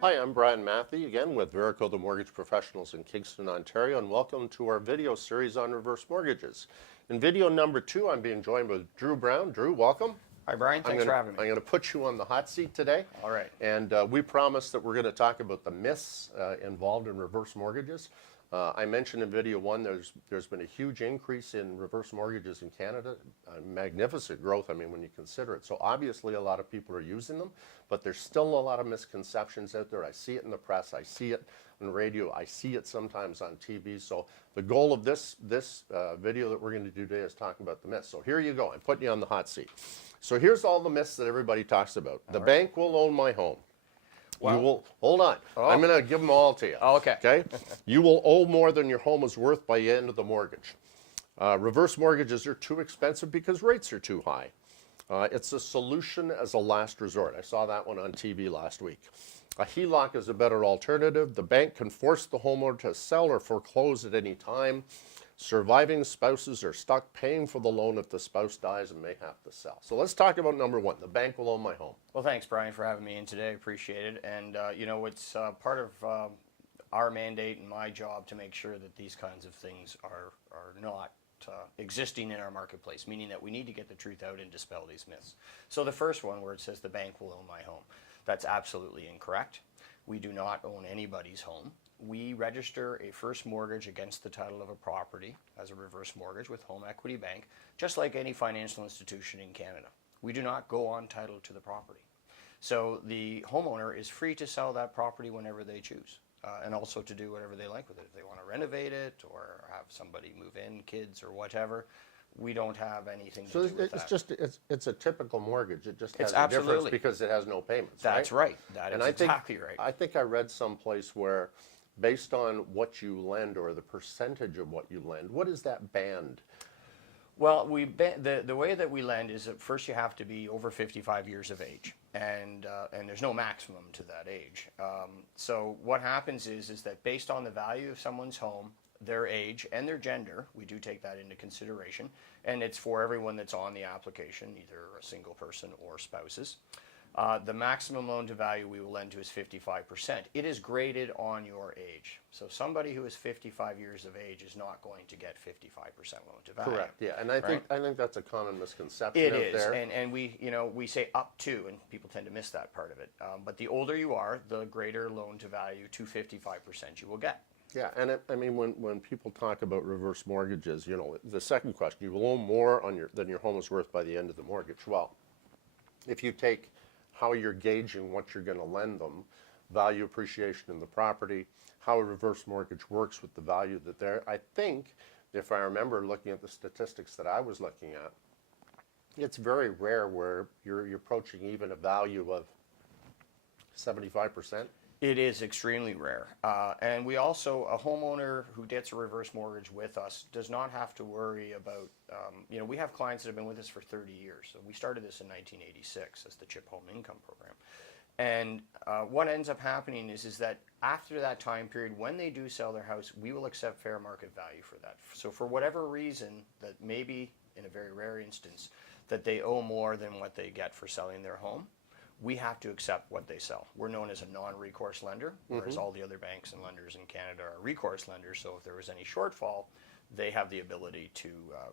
Hi, I'm Brian Matthey, again with Verico the Mortgage Professionals in Kingston, Ontario, and welcome to our video series on reverse mortgages. In video number 2, I'm being joined with Drew Brown. Drew, welcome. Hi, Brian. Thanks for having me. I'm going to put you on the hot seat today. All right. And we promise that we're going to talk about the myths involved in reverse mortgages. I mentioned in video 1 there's been a huge increase in reverse mortgages in Canada, magnificent growth, I mean, when you consider it. So obviously a lot of people are using them, but there's still a lot of misconceptions out there. I see it in the press, I see it on radio, I see it sometimes on TV. So the goal of this video that we're going to do today is talking about the myths. So here you go, I'm putting you on the hot seat. So here's all the myths that everybody talks about. The bank will own my home. Well, you will, hold on, I'm going to give them all to you. Oh, okay. Okay? You will owe more than your home is worth by the end of the mortgage. Reverse mortgages are too expensive because rates are too high. It's a solution as a last resort. I saw that one on TV last week. A HELOC is a better alternative. The bank can force the homeowner to sell or foreclose at any time. Surviving spouses are stuck paying for the loan if the spouse dies and may have to sell. So let's talk about number 1. The bank will own my home. Well, thanks, Brian, for having me in today. Appreciate it. And, you know, it's part of our mandate and my job to make sure that these kinds of things are not existing in our marketplace, meaning that we need to get the truth out and dispel these myths. So the first one, where it says the bank will own my home, that's absolutely incorrect. We do not own anybody's home. We register a first mortgage against the title of a property as a reverse mortgage with Home Equity Bank, just like any financial institution in Canada. We do not go on title to the property. So the homeowner is free to sell that property whenever they choose, and also to do whatever they like with it. If they want to renovate it or have somebody move in, kids or whatever, we don't have anything to do with that. So it's just, it's a typical mortgage. It just has It's a difference absolutely. because it has no payments, That's right. That is exactly right. I think I read someplace where based on what you lend or the percentage of what you lend, what is that band? Well, the way that we lend is that first you have to be over 55 years of age, and there's no maximum to that age. So what happens is that based on the value of someone's home, their age and their gender, we do take that into consideration, and it's for everyone that's on the application, either a single person or spouses. The maximum loan to value we will lend to is 55%. It is graded on your age. So somebody who is 55 years of age is not going to get 55% loan to value. Correct. Yeah, and I think that's a common misconception it out is. there. And we say up to, and people tend to miss that part of it. But the older you are, the greater loan to value to 55% you will get. Yeah, and I mean, when people talk about reverse mortgages, you know, the second question, you will owe more than your home is worth by the end of the mortgage. Well, if you take how you're gauging what you're going to lend them, value appreciation in the property, how a reverse mortgage works with the value that they're, I think, if I remember looking at the statistics that I was looking at, it's very rare where you're approaching even a value of 75%. It is extremely rare. And we also, a homeowner who gets a reverse mortgage with us does not have to worry about, we have clients that have been with us for 30 years. So we started this in 1986 as the CHIP Home Income Program. And what ends up happening is that after that time period, when they do sell their house, we will accept fair market value for that. So for whatever reason, that maybe in a very rare instance, that they owe more than what they get for selling their home, we have to accept what they sell. We're known as a non-recourse lender, whereas all the other banks and lenders in Canada are recourse lenders. So if there was any shortfall, they have the ability to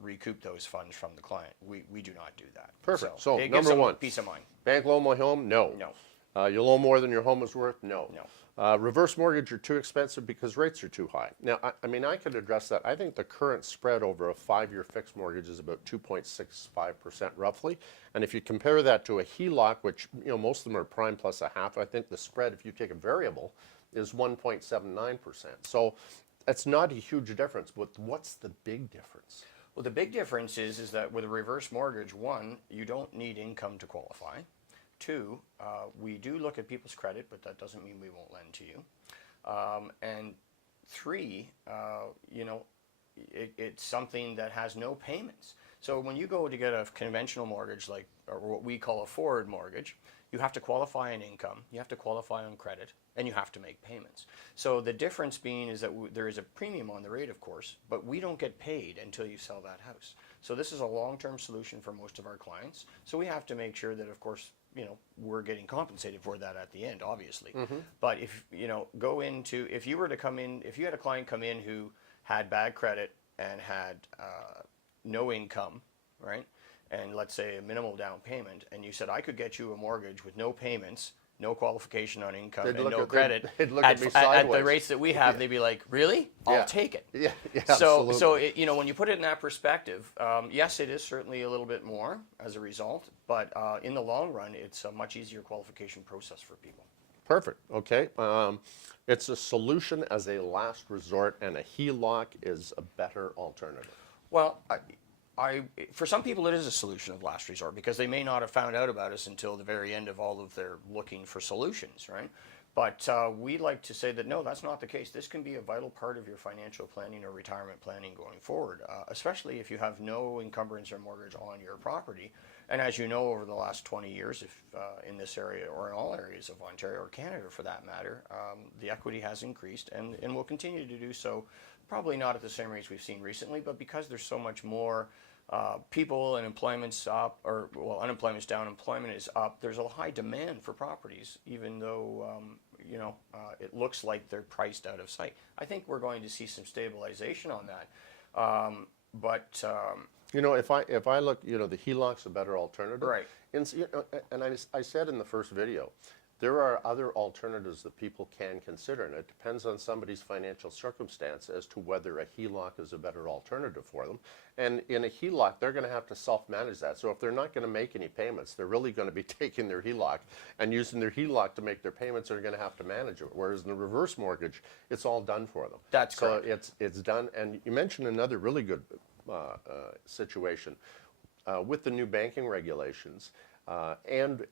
recoup those funds from the client. We do not do that. Perfect. So it number gives 1, peace of mind. bank loan my home? No. No. You'll owe more than your home is worth? No. No. Reverse mortgage are too expensive because rates are too high. Now, I mean, I could address that. I think the current spread over a 5-year fixed mortgage is about 2.65% roughly. And if you compare that to a HELOC, which, most of them are prime plus a half, I think the spread, if you take a variable, is 1.79%. So that's not a huge difference, but what's the big difference? Well, the big difference is that with a reverse mortgage, 1, you don't need income to qualify. 2, we do look at people's credit, but that doesn't mean we won't lend to you. And 3, it's something that has no payments. So when you go to get a conventional mortgage, or what we call a forward mortgage, you have to qualify on income, you have to qualify on credit, and you have to make payments. So the difference being is that there is a premium on the rate, of course, but we don't get paid until you sell that house. So this is a long-term solution for most of our clients. So we have to make sure that, of course, we're getting compensated for that at the end, obviously. But if if you were to come in, if you had a client come in who had bad credit and had no income, right, and let's say a minimal down payment, and you said I could get you a mortgage with no payments, no qualification on income, and no credit, they'd look at me sideways. at the rates that we have, they'd be like, "Really? I'll take it." Yeah, So, absolutely. when you put it in that perspective, yes, it is certainly a little bit more as a result, but in the long run, it's a much easier qualification process for people. Perfect. Okay. It's a solution as a last resort, and a HELOC is a better alternative. Well, for some people, it is a solution of last resort because they may not have found out about us until the very end of all of their looking for solutions, right? But we like to say that no, that's not the case. This can be a vital part of your financial planning or retirement planning going forward, especially if you have no encumbrance or mortgage on your property. And as you know, over the last 20 years, if in this area or in all areas of Ontario or Canada for that matter, the equity has increased and will continue to do so. Probably not at the same rates we've seen recently, but because there's so much more people and employment's up, or well, unemployment's down, employment is up. There's a high demand for properties, even though it looks like they're priced out of sight. I think we're going to see some stabilization on that, but if I look, the HELOC's a better alternative. Right. And I said in the first video, there are other alternatives that people can consider, and it depends on somebody's financial circumstance as to whether a HELOC is a better alternative for them. And in a HELOC, they're going to have to self-manage that. So if they're not going to make any payments, they're really going to be taking their HELOC and using their HELOC to make their payments. They're going to have to manage it. Whereas in the reverse mortgage, it's all done for them. That's correct. So it's done. And you mentioned another really good situation with the new banking regulations. And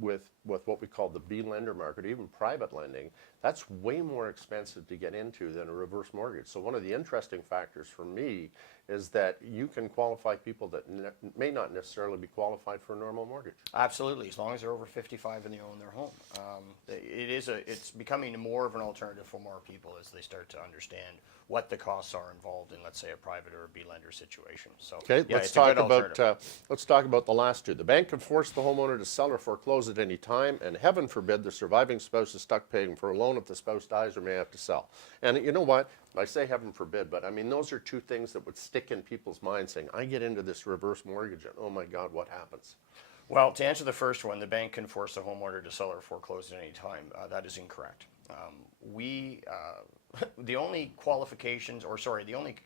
with what we call the B lender market, even private lending, that's way more expensive to get into than a reverse mortgage. So one of the interesting factors for me is that you can qualify people that may not necessarily be qualified for a normal mortgage. Absolutely, as long as they're over 55 and they own their home. It's becoming more of an alternative for more people as they start to understand what the costs are involved in, let's say, a private or a B lender situation. So, okay, yeah, let's talk about the last two. The bank can force the homeowner to sell or foreclose at any time, and heaven forbid the surviving spouse is stuck paying for a loan if the spouse dies or may have to sell. And you know what? I say heaven forbid, but I mean those are two things that would stick in people's minds, saying, I get into this reverse mortgage and oh my God, what happens? Well, to answer the first one, the bank can force the homeowner to sell or foreclose at any time. That is incorrect. The only qualifications, the only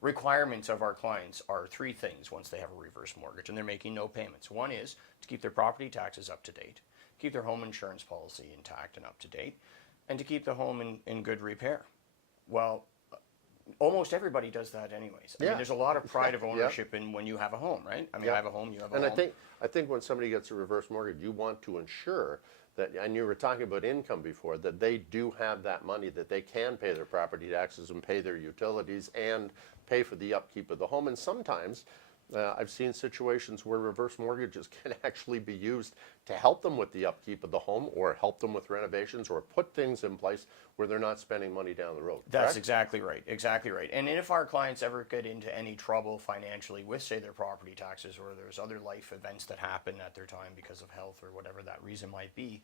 requirements of our clients are three things once they have a reverse mortgage and they're making no payments. One is to keep their property taxes up to date, keep their home insurance policy intact and up to date, and to keep the home in good repair. Well, almost everybody does that anyways. I mean, there's a lot of pride of ownership in when you have a home, right? I mean, I have a home, you have a home. And I think when somebody gets a reverse mortgage, you want to ensure that, and you were talking about income before, that they do have that money, that they can pay their property taxes and pay their utilities and pay for the upkeep of the home. And sometimes I've seen situations where reverse mortgages can actually be used to help them with the upkeep of the home or help them with renovations or put things in place where they're not spending money down the road. That's correct? exactly right. Exactly right. And if our clients ever get into any trouble financially with, say, their property taxes, or there's other life events that happen at their time because of health or whatever that reason might be,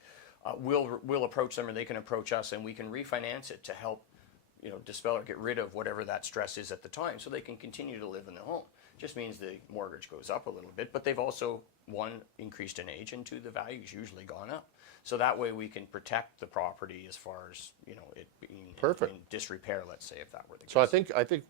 we'll approach them, or they can approach us, and we can refinance it to help, dispel or get rid of whatever that stress is at the time, so they can continue to live in the home. Just means the mortgage goes up a little bit, but they've also, one, increased in age, and two, the value's usually gone up. So that way we can protect the property as far as it being in disrepair, let's say, if that were the case. So I think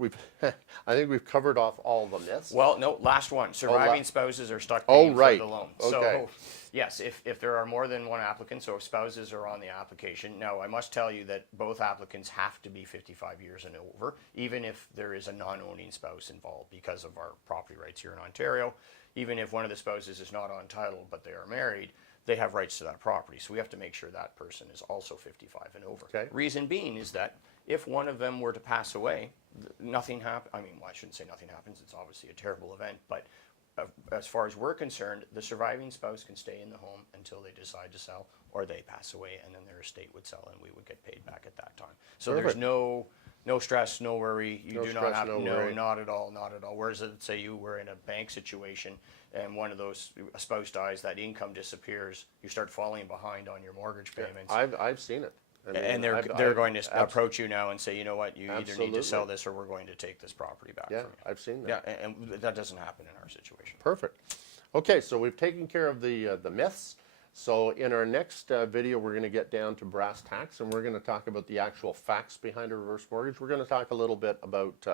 we've covered off all the myths. Well, no, last one. Surviving spouses are stuck paying for the loan. Okay. So yes, if there are more than one applicant, so if spouses are on the application, now I must tell you that both applicants have to be 55 years and over, even if there is a non-owning spouse involved because of our property rights here in Ontario. Even if one of the spouses is not on title but they are married, they have rights to that property. So we have to make sure that person is also 55 and over. Okay. Reason being is that if one of them were to pass away, nothing happens. I mean, well, I shouldn't say nothing happens. It's obviously a terrible event. But as far as we're concerned, the surviving spouse can stay in the home until they decide to sell, or they pass away, and then their estate would sell, and we would get paid back at that time. So there's no No stress, no worry. You No do stress, not have no no, worry. not at all, not at all. Whereas, let's say you were in a bank situation and one of those a spouse dies, that income disappears, you start falling behind on your mortgage payments. I've seen it. I mean, And they're I've going to approach you now and say, you know what, you either need to sell Absolutely. this or we're going to take this property back Yeah, from you. I've seen that. Yeah, and that doesn't happen in our situation. Perfect. Okay, so we've taken care of the myths. So in our next video, we're going to get down to brass tacks, and we're going to talk about the actual facts behind a reverse mortgage. We're going to talk a little bit about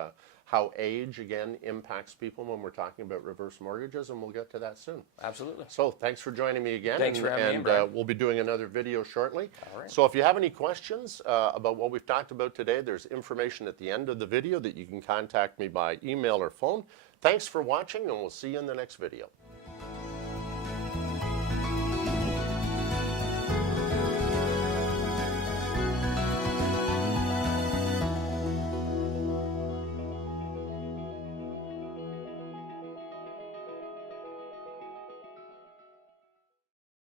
how age, again, impacts people when we're talking about reverse mortgages, and we'll get to that soon. Absolutely. So thanks for joining me again. Thanks for having me in, and Brian. we'll be doing another video shortly. All right. So if you have any questions about what we've talked about today, there's information at the end of the video that you can contact me by email or phone. Thanks for watching, and we'll see you in the next video.